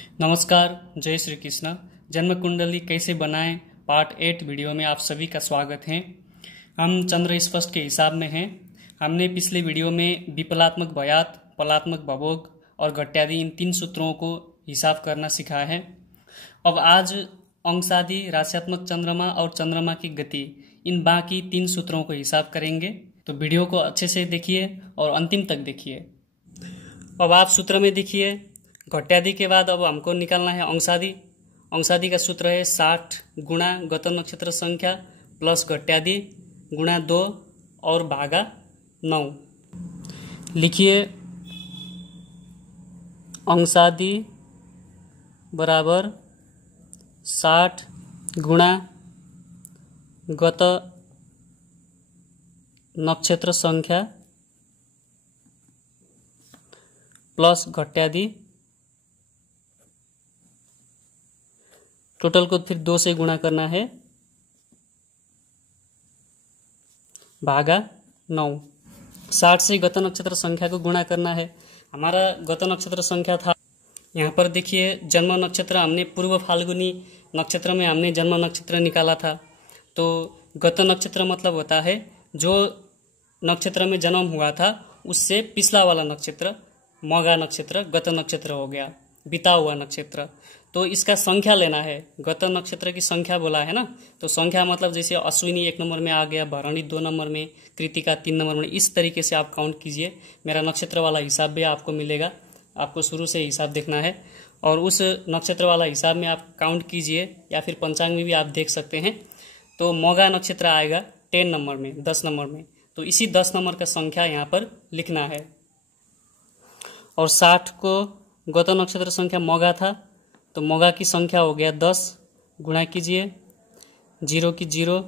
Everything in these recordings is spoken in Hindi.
नमस्कार, जय श्री कृष्ण। जन्म कुंडली कैसे बनाएं पार्ट 8 वीडियो में आप सभी का स्वागत है। हम चंद्र स्पष्ट के हिसाब में हैं। हमने पिछले वीडियो में विपलात्मक भयात, पलात्मक भवोग और घट्यादि इन 3 सूत्रों को हिसाब करना सीखा है। अब आज अंशादि, राशियात्मक चंद्रमा और चंद्रमा की गति, इन बाकी 3 सूत्रों को हिसाब करेंगे। तो वीडियो को अच्छे से देखिए और अंतिम तक देखिए। अब आप सूत्र में देखिए, घट्यादि के बाद अब हमको निकालना है अंशादि। अंशादि का सूत्र है 60 गुणा गत नक्षत्र संख्या प्लस घट्यादि गुणा 2 और भागा 9। लिखिए अंशादि बराबर 60 गुणा गत नक्षत्र संख्या प्लस घट्यादि, टोटल को फिर 2 से गुणा करना है, भागा 9। 60 से गत नक्षत्र संख्या को गुणा करना है। हमारा गत नक्षत्र संख्या था, यहाँ पर देखिए जन्म नक्षत्र हमने पूर्व फाल्गुनी नक्षत्र में हमने जन्म नक्षत्र निकाला था। तो गत नक्षत्र मतलब होता है जो नक्षत्र में जन्म हुआ था उससे पिछला वाला नक्षत्र, मघा नक्षत्र गत नक्षत्र हो गया, बीता हुआ नक्षत्र। तो इसका संख्या लेना है। गत नक्षत्र की संख्या बोला है ना, तो संख्या मतलब जैसे अश्विनी 1 नंबर में आ गया, भरणी 2 नंबर में, कृतिका 3 नंबर में, इस तरीके से आप काउंट कीजिए। मेरा नक्षत्र वाला हिसाब भी आपको मिलेगा, आपको शुरू से हिसाब देखना है और उस नक्षत्र वाला हिसाब में आप काउंट कीजिए, या फिर पंचांग में भी आप देख सकते हैं। तो मघा नक्षत्र आएगा 10 नंबर में, 10 नंबर में। तो इसी 10 नंबर का संख्या यहाँ पर लिखना है। और 60 को गत नक्षत्र संख्या मघा था, तो मघा की संख्या हो गया 10, गुणा कीजिए 0 की 0,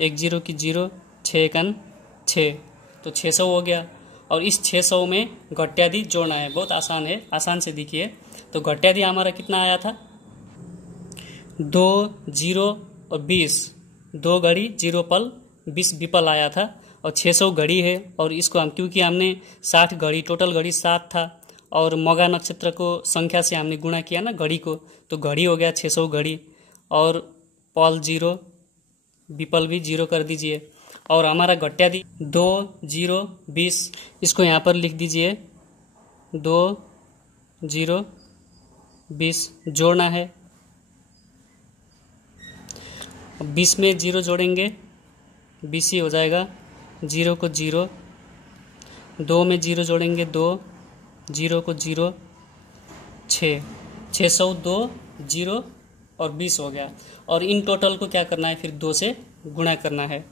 1 0 की 0, 6 1 6, तो 600 हो गया। और इस 600 में घट्यादि जोड़ना है, बहुत आसान है, आसान से देखिए। तो घट्यादि हमारा कितना आया था, 2 0 और 20, 2 घड़ी 0 पल 20 विपल आया था। और 600 घड़ी है, और इसको हम क्योंकि हमने 60 घड़ी, टोटल घड़ी 7 था और मघा नक्षत्र को संख्या से हमने गुणा किया ना घड़ी को, तो घड़ी हो गया 600 घड़ी, और पल 0, विपल भी 0 कर दीजिए। और हमारा घट्यादि 2 0 20, इसको यहाँ पर लिख दीजिए 2 0 20, जोड़ना है। 20 में 0 जोड़ेंगे 20 ही हो जाएगा, 0 को 0, 2 में 0 जोड़ेंगे 2, 0 को 0, 6, 602 0 और 20 हो गया। और इन टोटल को क्या करना है, फिर 2 से गुणा करना है।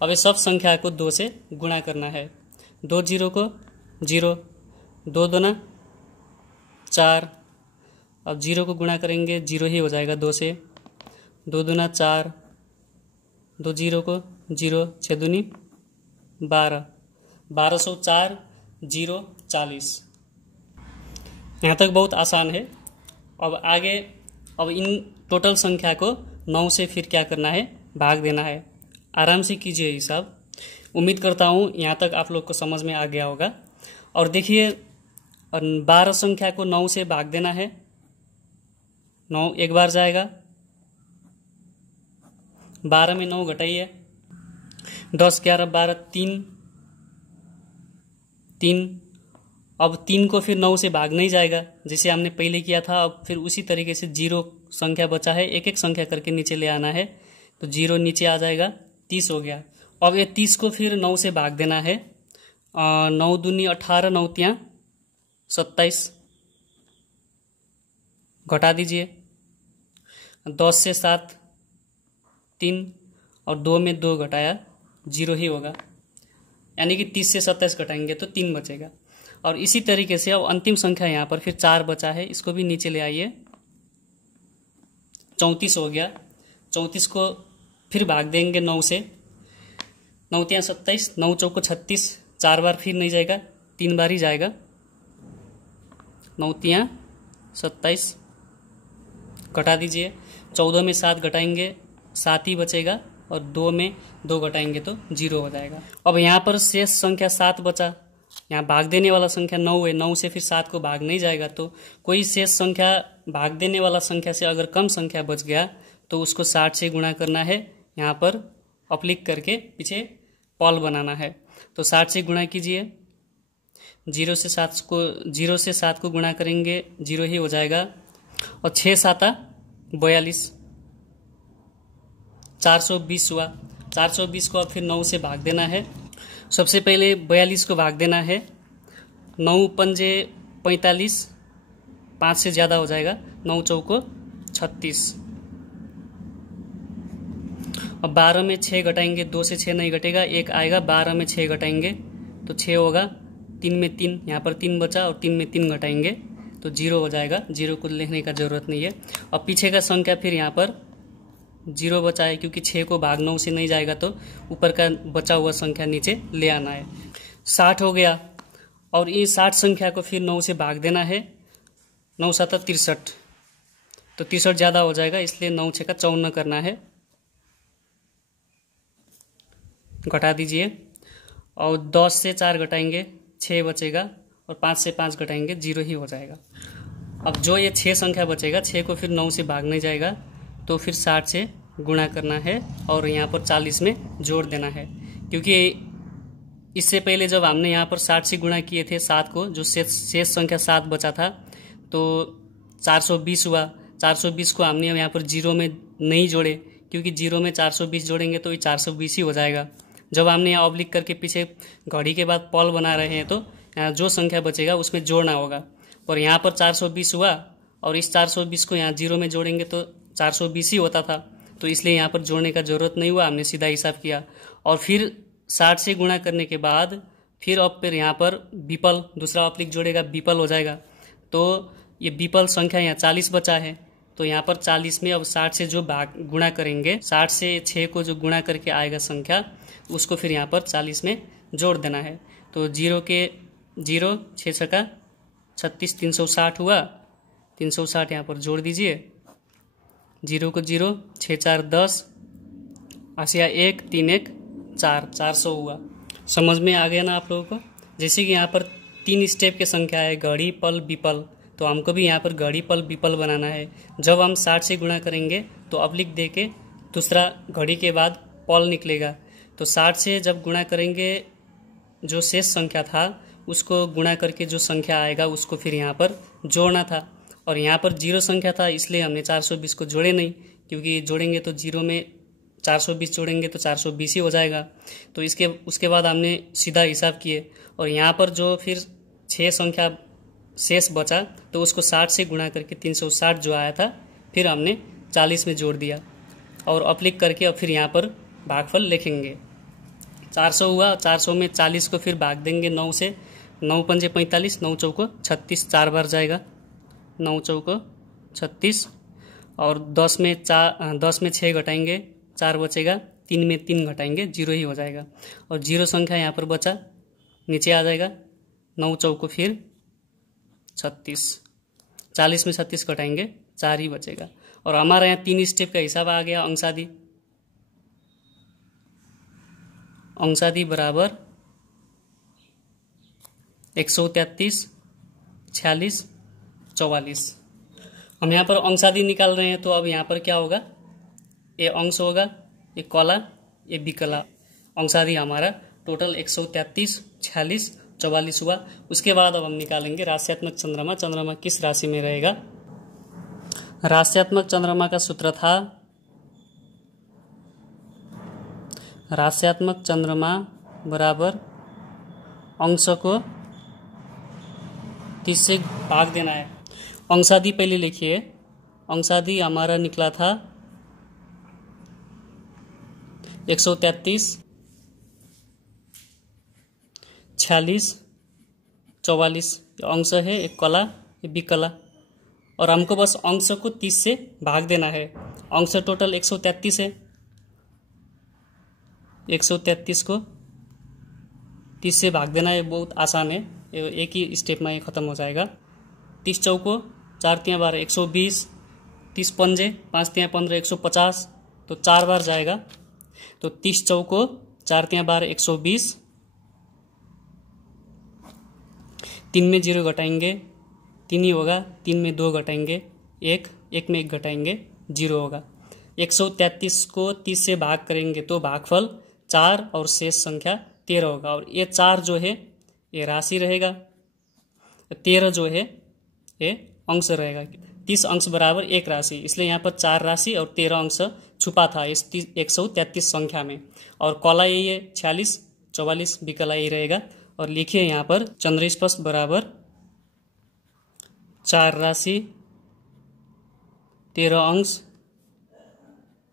अब ये सब संख्या को 2 से गुणा करना है। 2 0 को 0, 2 दूना 4, अब 0 को गुणा करेंगे 0 ही हो जाएगा 2 से, 2 दूना 4, 2 0 को 0, 6 दूनी 12, 1204 0 40। यहाँ तक बहुत आसान है। अब आगे, अब इन टोटल संख्या को 9 से फिर क्या करना है, भाग देना है। आराम से कीजिए हिसाब। उम्मीद करता हूँ यहाँ तक आप लोग को समझ में आ गया होगा। और देखिए 12 संख्या को 9 से भाग देना है। 9 एक बार जाएगा, 12 में 9 घटाइए, 10 11 12 3। अब 3 को फिर 9 से भाग नहीं जाएगा जैसे हमने पहले किया था। अब फिर उसी तरीके से 0 संख्या बचा है, एक एक संख्या करके नीचे ले आना है। तो 0 नीचे आ जाएगा, 30 हो गया। अब ये 30 को फिर 9 से भाग देना है। 9 दूनी 18, 9 तियाँ 27, घटा दीजिए। 10 से 7 3, और 2 में 2 घटाया 0 ही होगा, यानी कि 30 से 27 घटाएंगे तो 3 बचेगा। और इसी तरीके से अब अंतिम संख्या यहाँ पर फिर 4 बचा है, इसको भी नीचे ले आइए, 34 हो गया। 34 को फिर भाग देंगे 9 से, 9 तियाँ 27, 9 चौको 36, 4 बार फिर नहीं जाएगा, 3 बार ही जाएगा। 9 तियाँ 27, घटा दीजिए। 14 में 7 घटाएंगे 7 ही बचेगा, और 2 में 2 घटाएंगे तो 0 हो जाएगा। अब यहाँ पर शेष संख्या 7 बचा, यहाँ भाग देने वाला संख्या 9 है, 9 से फिर 7 को भाग नहीं जाएगा, तो कोई शेष संख्या भाग देने वाला संख्या से अगर कम संख्या बच गया तो उसको 60 से गुणा करना है, यहाँ पर अप्लिक करके पीछे पॉल बनाना है। तो 60 से गुणा कीजिए, 0 से 7 को गुणा करेंगे 0 ही हो जाएगा, और 6 7 42, 420 हुआ। 420 को अब फिर 9 से भाग देना है। सबसे पहले 42 को भाग देना है, 9 पंजे 45, 5 से ज़्यादा हो जाएगा, 9 चौको 36। अब 12 में 6 घटाएंगे, 2 से 6 नहीं घटेगा, 1 आएगा, 12 में 6 घटाएंगे तो 6 होगा, 3 में 3, यहाँ पर 3 बचा और 3 में 3 घटाएंगे तो 0 हो जाएगा। 0 को लिखने का ज़रूरत नहीं है। अब पीछे का संख्या फिर यहाँ पर 0 बचा है, क्योंकि 6 को भाग 9 से नहीं जाएगा तो ऊपर का बचा हुआ संख्या नीचे ले आना है। 60 हो गया, और ये 60 संख्या को फिर 9 से भाग देना है, 9 7 63, तो 63 ज़्यादा हो जाएगा, इसलिए 9 6 का 54 करना है। घटा दीजिए, और 10 से 4 घटाएंगे 6 बचेगा, और 5 से 5 घटाएंगे 0 ही हो जाएगा। अब जो ये 6 संख्या बचेगा, 6 को फिर 9 से भाग नहीं जाएगा तो फिर 60 से गुणा करना है और यहाँ पर 40 में जोड़ देना है, क्योंकि इससे पहले जब हमने यहाँ पर 60 से गुणा किए थे 7 को, जो शेष संख्या 7 बचा था, तो 420 हुआ। 420 को हमने यहाँ पर 0 में नहीं जोड़े, क्योंकि 0 में 420 जोड़ेंगे तो ये 420 ही हो जाएगा। जब हमने यहाँ ऑब्लिक करके पीछे घड़ी के बाद पॉल बना रहे हैं तो यहाँ जो संख्या बचेगा उसमें जोड़ना होगा, और यहाँ पर 420 हुआ, और इस 420 को यहाँ 0 में जोड़ेंगे तो 420 ही होता था, तो इसलिए यहाँ पर जोड़ने का ज़रूरत नहीं हुआ, हमने सीधा हिसाब किया। और फिर 60 से गुणा करने के बाद फिर यहाँ पर विपल, दूसरा ऑब्लिक जोड़ेगा, विपल हो जाएगा। तो ये विपल संख्या यहाँ 40 बचा है, तो यहाँ पर 40 में अब 60 से जो भाग गुणा करेंगे, 60 से 6 को जो गुणा करके आएगा संख्या, उसको फिर यहाँ पर 40 में जोड़ देना है। तो 0 के 0, 6 6 36, 360 हुआ, 360 यहाँ पर जोड़ दीजिए, 0 को 0, 6 4 10, आसिया 1, 3 1 4, 400 हुआ। समझ में आ गया ना आप लोगों को? जैसे कि यहाँ पर 3 स्टेप के संख्या है, घड़ी पल विपल, तो हमको भी यहाँ पर घड़ी पल विपल बनाना है। जब हम 60 से गुणा करेंगे तो अब्लिक दे के दूसरा घड़ी के बाद पल निकलेगा, तो 60 से जब गुणा करेंगे जो शेष संख्या था उसको गुणा करके जो संख्या आएगा उसको फिर यहाँ पर जोड़ना था, और यहाँ पर 0 संख्या था इसलिए हमने 420 को जोड़े नहीं, क्योंकि जोड़ेंगे तो 0 में 420 जोड़ेंगे तो 420 ही हो जाएगा। तो उसके बाद हमने सीधा हिसाब किए, और यहाँ पर जो फिर 6 संख्या शेष बचा तो उसको 60 से गुणा करके 360 जो आया था फिर हमने 40 में जोड़ दिया, और अप्लिक करके अब फिर यहाँ पर भागफल लिखेंगे। 400 हुआ, 400 में 40 को फिर भाग देंगे 9 से, 9 पंजे 45, 9 चौको 36, 4 बार जाएगा, 9 चौको 36, और 10 में 6 घटाएंगे 4 बचेगा, 3 में 3 घटाएंगे 0 ही हो जाएगा, और 0 संख्या यहाँ पर बचा नीचे आ जाएगा, 9 चौको फिर 36, 40 में 36 घटाएंगे 4 ही बचेगा। और हमारा यहाँ 3 स्टेप का हिसाब आ गया। अंशादी बराबर 133, 46, 44। हम यहाँ पर अंशादी निकाल रहे हैं, तो अब यहाँ पर क्या होगा, ये अंश होगा, ये कला, ये विकला। अंशादी हमारा टोटल 133, 46, 44 हुआ। उसके बाद अब हम निकालेंगे राशियात्मक चंद्रमा। चंद्रमा किस राशि में रहेगा? राशियात्मक चंद्रमा का सूत्र था, राशियात्मक चंद्रमा बराबर अंश को 30 से भाग देना है। अंशादी पहले लिखिए, अंशादी हमारा निकला था 133, 46, 44। अंश है, एक कला, एक विकला, और हमको बस अंश को 30 से भाग देना है। अंश टोटल 133 है, 133 को 30 से भाग देना है, बहुत आसान है, एक ही स्टेप में ये खत्म हो जाएगा। 30 चौको 4 तिया 12, 120, 30 पंजे 5 तिया 15, 150, तो 4 बार जाएगा, तो 30 चौको 4 तिया 12, 120, 3 में 0 घटाएंगे 3 ही होगा, 3 में 2 घटाएंगे 1, 1 में 1 घटाएंगे 0 होगा। 133 को 30 से भाग करेंगे तो भागफल 4 और शेष संख्या 13 होगा। और ये 4 जो है ये राशि रहेगा, 13 जो है ये अंश रहेगा। 30 अंश बराबर 1 राशि, इसलिए यहाँ पर 4 राशि और 13 अंश छुपा था इस 133 संख्या में। और कला यही है 46, 44 विकला यही रहेगा। और लिखिए यहाँ पर चंद्रस्पर्श बराबर 4 राशि 13 अंश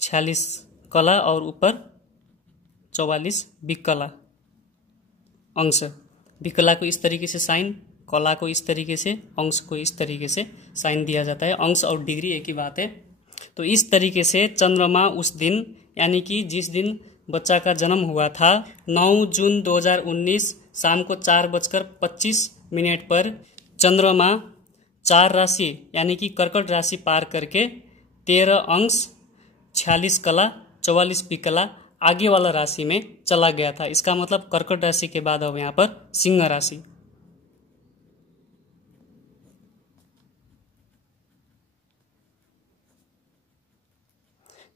46 कला और ऊपर 44 विकला अंश। विकला को इस तरीके से साइन, कला को इस तरीके से, अंश को इस तरीके से साइन दिया जाता है। अंश और डिग्री एक ही बात है। तो इस तरीके से चंद्रमा उस दिन, यानी कि जिस दिन बच्चा का जन्म हुआ था 9 जून 2019 शाम को 4:25 पर चंद्रमा 4 राशि यानी कि कर्कट राशि पार करके 13 अंश 46 कला 44 विकला आगे वाला राशि में चला गया था। इसका मतलब कर्कट राशि के बाद अब यहाँ पर सिंह राशि।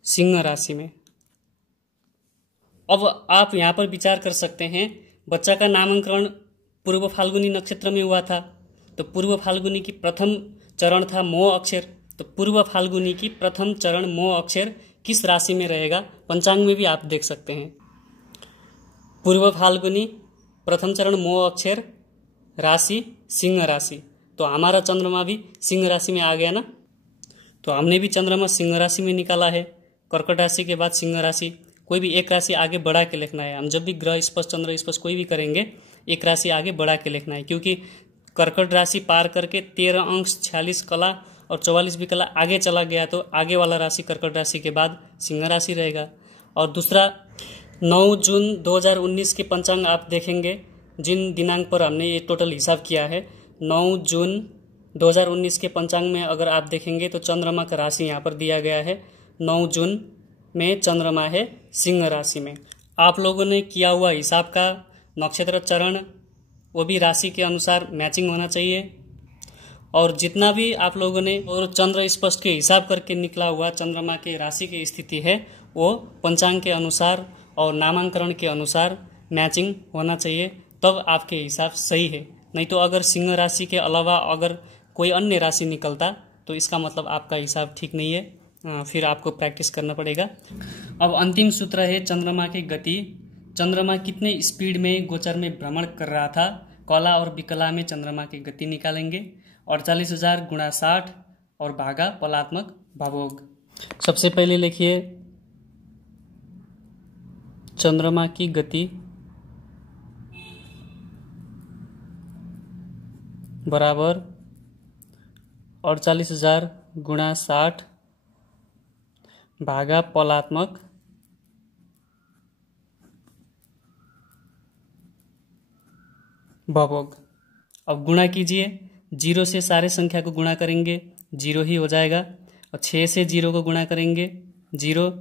सिंह राशि में अब आप यहाँ पर विचार कर सकते हैं, बच्चा का नामकरण पूर्व फाल्गुनी नक्षत्र में हुआ था, तो पूर्व फाल्गुनी की प्रथम चरण था मो अक्षर। तो पूर्व फाल्गुनी की प्रथम चरण मो अक्षर किस राशि में रहेगा, पंचांग में भी आप देख सकते हैं। पूर्व फाल्गुनी प्रथम चरण मो अक्षर राशि सिंह राशि, तो हमारा चंद्रमा भी सिंह राशि में आ गया ना। तो हमने भी चंद्रमा सिंह राशि में निकाला है। कर्कट राशि के बाद सिंह राशि, कोई भी एक राशि आगे बढ़ा के लिखना है। हम जब भी ग्रह स्पर्श चंद्र स्पर्श कोई भी करेंगे एक राशि आगे बढ़ा के लिखना है, क्योंकि कर्कट राशि पार करके 13 अंश 46 कला और 44 विकला आगे चला गया, तो आगे वाला राशि कर्कट राशि के बाद सिंह राशि रहेगा। और दूसरा 9 जून 2019 के पंचांग आप देखेंगे, जिन दिनांक पर हमने ये टोटल हिसाब किया है 9 जून 2019 के पंचांग में अगर आप देखेंगे तो चंद्रमा का राशि यहाँ पर दिया गया है। 9 जून में चंद्रमा है सिंह राशि में। आप लोगों ने किया हुआ हिसाब का नक्षत्र चरण वो भी राशि के अनुसार मैचिंग होना चाहिए। और जितना भी आप लोगों ने और चंद्र स्पर्श के हिसाब करके निकला हुआ चंद्रमा के राशि की स्थिति है वो पंचांग के अनुसार और नामांकरण के अनुसार मैचिंग होना चाहिए, तब आपके हिसाब सही है। नहीं तो अगर सिंह राशि के अलावा अगर कोई अन्य राशि निकलता तो इसका मतलब आपका हिसाब ठीक नहीं है, फिर आपको प्रैक्टिस करना पड़ेगा। अब अंतिम सूत्र है चंद्रमा की गति। चंद्रमा कितने स्पीड में गोचर में भ्रमण कर रहा था, कला और विकला में चंद्रमा की गति निकालेंगे। 48,000 गुणा 60 और भागा पलात्मक भावोग। सबसे पहले लिखिए चंद्रमा की गति बराबर 48,000 गुणा 60 भागा पलात्मक भवोग। अब गुणा कीजिए, 0 से सारे संख्या को गुणा करेंगे 0 ही हो जाएगा। और 6 से 0 को गुणा करेंगे 0,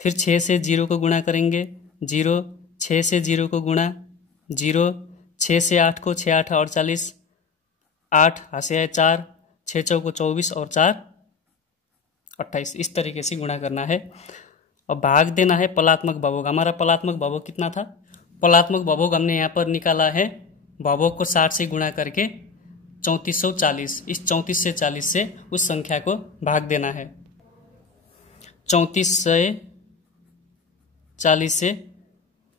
फिर 6 से 0 को गुणा करेंगे 0, 6 से 0 को गुणा 0, 6 से 8 को 6 8 48, 8 हासिया है 4, 6 चौको 24 और 4 28। इस तरीके से गुणा करना है। और भाग देना है पलात्मक भवोग। हमारा पलात्मक भवोग कितना था, पलात्मक भवोग हमने यहाँ पर निकाला है, भवोग को 60 से गुणा करके 3440। इस 34 से 40 से उस संख्या को भाग देना है। 34 से 40 से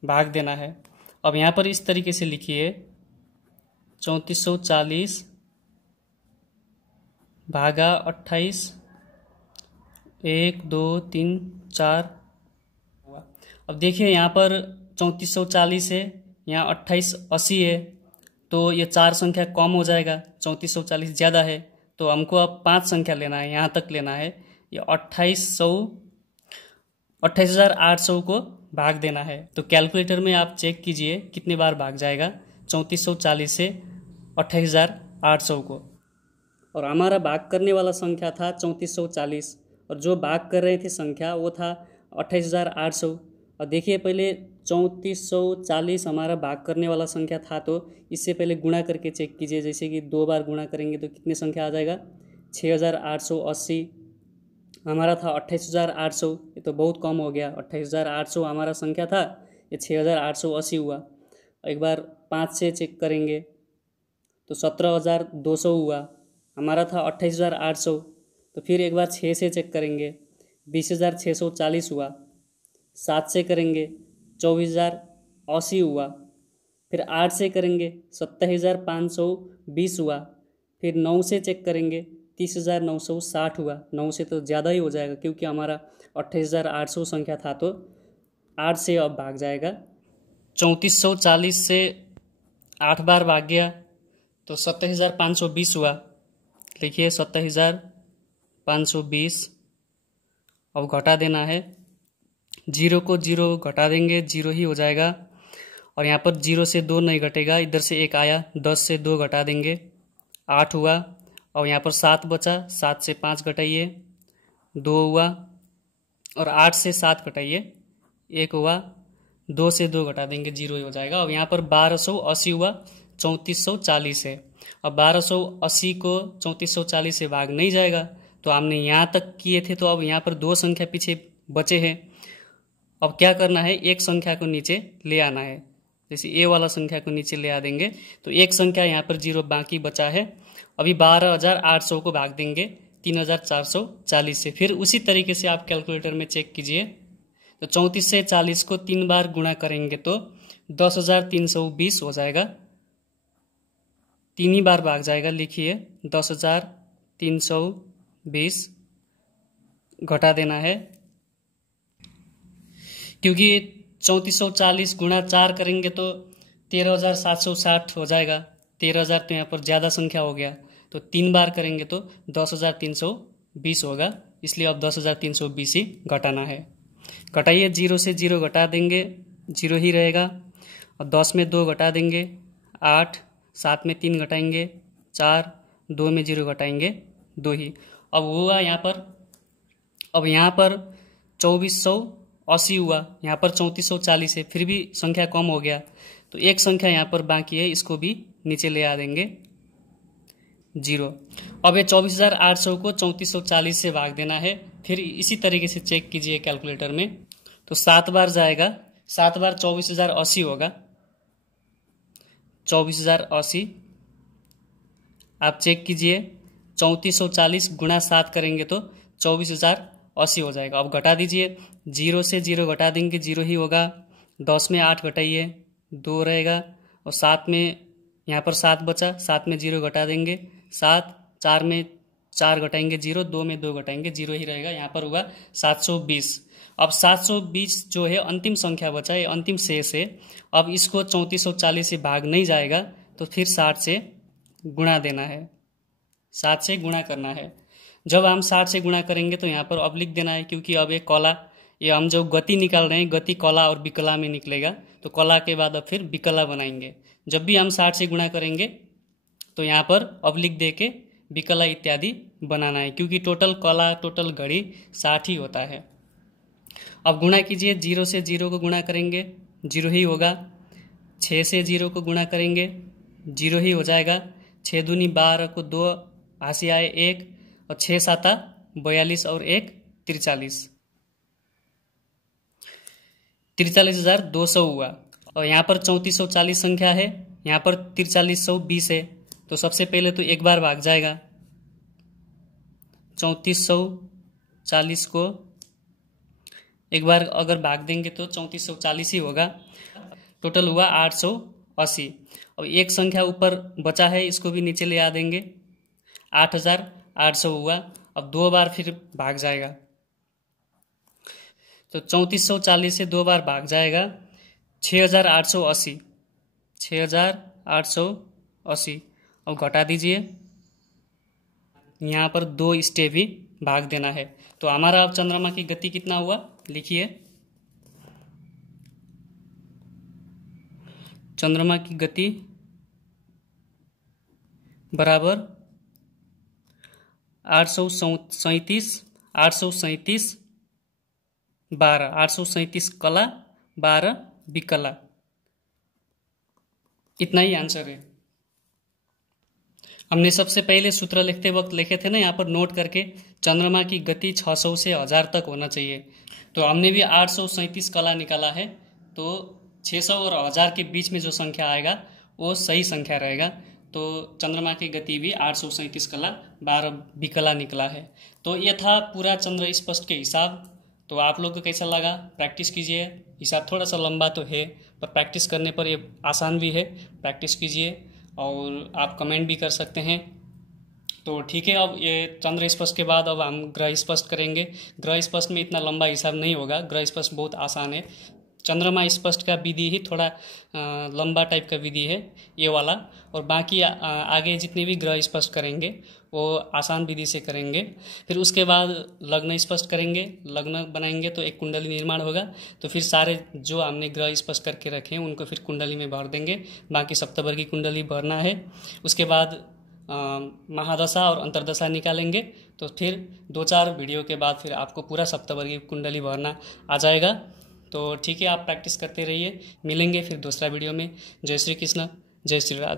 भाग देना है। अब यहाँ पर इस तरीके से लिखिए 3440 भागा 28, 1 2 3 4 हुआ। अब देखिए यहाँ पर 3440 है, यहाँ 2880 है, तो ये 4 संख्या कम हो जाएगा, 3440 ज़्यादा है, तो हमको अब 5 संख्या लेना है, यहाँ तक लेना है। ये 28,800 को भाग देना है। तो कैलकुलेटर में आप चेक कीजिए कितने बार भाग जाएगा 3440 से 28,800 को। और हमारा भाग करने वाला संख्या था 3440 और जो भाग कर रहे थे संख्या वो था 28,800। और देखिए पहले 3440 हमारा भाग करने वाला संख्या था, तो इससे पहले गुणा करके चेक कीजिए। जैसे कि 2 बार गुणा करेंगे तो कितने संख्या आ जाएगा, 6880 हमारा था 28,800, ये तो बहुत कम हो गया। 28,800 हमारा संख्या था, ये 6,880 हुआ। एक बार 5 से चेक करेंगे तो 17,200 हुआ, हमारा था 28,800। तो फिर एक बार 6 से चेक करेंगे 20,640 हुआ। 7 से करेंगे 24,080 हुआ। फिर 8 से करेंगे 27,520 हुआ। फिर 9 से चेक करेंगे 30,960 हुआ। 9 से तो ज़्यादा ही हो जाएगा क्योंकि हमारा 28,800 संख्या था, तो 8 से अब भाग जाएगा। 3440 से 8 बार भाग गया तो 27,520 हुआ। लिखिए 27,520। अब घटा देना है, जीरो को जीरो घटा देंगे, जीरो ही हो जाएगा। और यहाँ पर जीरो से 2 नहीं घटेगा, इधर से 1 आया, 10 से 2 घटा देंगे, 8 हुआ। और यहाँ पर 7 बचा, 7 से 5 घटाइए, 2 हुआ। और 8 से 7 घटाइए, 1 हुआ। 2 से 2 घटा देंगे, जीरो ही हो जाएगा। अब यहाँ पर 1280 हुआ 3440 है। अब 1280 को 3440 से भाग नहीं जाएगा, तो हमने यहाँ तक किए थे, तो अब यहाँ पर 2 संख्या पीछे बचे हैं। अब क्या करना है, एक संख्या को नीचे ले आना है। जैसे ए वाला संख्या को नीचे ले आ देंगे तो एक संख्या यहाँ पर जीरो बाकी बचा है। अभी 12,800 को भाग देंगे 3,440 से। फिर उसी तरीके से आप कैलकुलेटर में चेक कीजिए। तो 34 से 40 को 3 बार गुणा करेंगे तो 10,320 हो जाएगा। 3 ही बार भाग जाएगा। लिखिए 10,320 घटा देना है, क्योंकि 3440 गुणा 4 करेंगे तो 13,760 हो जाएगा। 13,000 तो यहाँ पर ज़्यादा संख्या हो गया, तो 3 बार करेंगे तो 10,320 होगा। इसलिए अब 10,320 ही घटाना है। घटाइए, जीरो से जीरो घटा देंगे, जीरो ही रहेगा। और 10 में 2 घटा देंगे, 8, 7 में 3 घटाएंगे, 4, 2 में 0 घटाएंगे, 2 ही। अब हुआ यहाँ पर, अब यहाँ पर 2480 हुआ, यहाँ पर 3440 है, फिर भी संख्या कम हो गया, तो एक संख्या यहाँ पर बाकी है, इसको भी नीचे ले आ देंगे, 0। अब ये 24,800 को 3440 से भाग देना है। फिर इसी तरीके से चेक कीजिए कैलकुलेटर में, तो 7 बार जाएगा, 7 बार 24,080 होगा, 24,080। आप चेक कीजिए, 3440 गुणा 7 करेंगे तो 24,080 हो जाएगा। अब घटा दीजिए, 0 से 0 घटा देंगे, 0 ही होगा। 10 में 8 घटाइए, 2 रहेगा। और 7 में, यहाँ पर 7 बचा, 7 में 0 घटा देंगे, 7, 4 में 4 घटाएंगे, 0, 2 में 2 घटाएंगे, 0 ही रहेगा। यहाँ पर हुआ 720। अब 720 जो है अंतिम संख्या बचा है, अंतिम शेष है। अब इसको 3440 से भाग नहीं जाएगा, तो फिर 60 से गुणा देना है, 7 से गुणा करना है। जब हम 60 से गुणा करेंगे तो यहाँ पर अब लिख देना है, क्योंकि अब एक कॉला, ये हम जो गति निकाल रहे हैं, गति कॉला और विकला में निकलेगा, तो कॉला के बाद अब फिर विकला बनाएंगे। जब भी हम 60 से गुणा करेंगे तो यहाँ पर अब लिख दे के विकला इत्यादि बनाना है, क्योंकि टोटल कॉला, टोटल घड़ी 60 ही होता है। अब गुणा कीजिए, 0 से 0 को गुणा करेंगे, 0 ही होगा। 6 से 0 को गुणा करेंगे, 0 ही हो जाएगा। 6 दूनी 12 को 2 हासिया आए 1, और 6 साता 42 और 1 43, 43,200 हुआ। और यहाँ पर 3440 संख्या है, यहाँ पर 4320 है, तो सबसे पहले तो एक बार भाग जाएगा। 3440 को एक बार अगर भाग देंगे तो 3440 ही होगा। टोटल हुआ 880। अब एक संख्या ऊपर बचा है, इसको भी नीचे ले आ देंगे, 8,800 हुआ। अब 2 बार फिर भाग जाएगा, तो 3440 से 2 बार भाग जाएगा, 6,880, 6,880। अब घटा दीजिए, यहाँ पर 2 स्टेप ही भाग देना है। तो हमारा अब चंद्रमा की गति कितना हुआ, लिखिए। चंद्रमा की गति बराबर 837, 837 12, 837 कला 12 विकला। इतना ही आंसर है। हमने सबसे पहले सूत्र लिखते वक्त लिखे थे ना, यहाँ पर नोट करके, चंद्रमा की गति 600 से 1000 तक होना चाहिए। तो हमने भी 837 कला निकाला है। तो 600 और 1000 के बीच में जो संख्या आएगा वो सही संख्या रहेगा। तो चंद्रमा की गति भी 837 कला 12 विकला निकला है। तो ये था पूरा चंद्र स्पष्ट के हिसाब। तो आप लोग को कैसा लगा? प्रैक्टिस कीजिए। हिसाब थोड़ा सा लंबा तो है, पर प्रैक्टिस करने पर ये आसान भी है। प्रैक्टिस कीजिए और आप कमेंट भी कर सकते हैं। तो ठीक है, अब ये चंद्र स्पष्ट के बाद अब हम ग्रह स्पष्ट करेंगे। ग्रह स्पष्ट में इतना लंबा हिसाब नहीं होगा, ग्रह स्पष्ट बहुत आसान है। चंद्रमा स्पष्ट का विधि ही थोड़ा लंबा टाइप का विधि है ये वाला, और बाकी आगे जितने भी ग्रह स्पष्ट करेंगे वो आसान विधि से करेंगे। फिर उसके बाद लग्न स्पष्ट करेंगे, लग्न बनाएंगे तो एक कुंडली निर्माण होगा। तो फिर सारे जो हमने ग्रह स्पष्ट करके रखे हैं उनको फिर कुंडली में भर देंगे। बाकी सप्तवर्गी कुंडली भरना है। उसके बाद महादशा और अंतरदशा निकालेंगे। तो फिर 2-4 वीडियो के बाद फिर आपको पूरा सप्तवर्गी कुंडली भरना आ जाएगा। तो ठीक है, आप प्रैक्टिस करते रहिए। मिलेंगे फिर दूसरा वीडियो में। जय श्री कृष्ण, जय श्री राधे।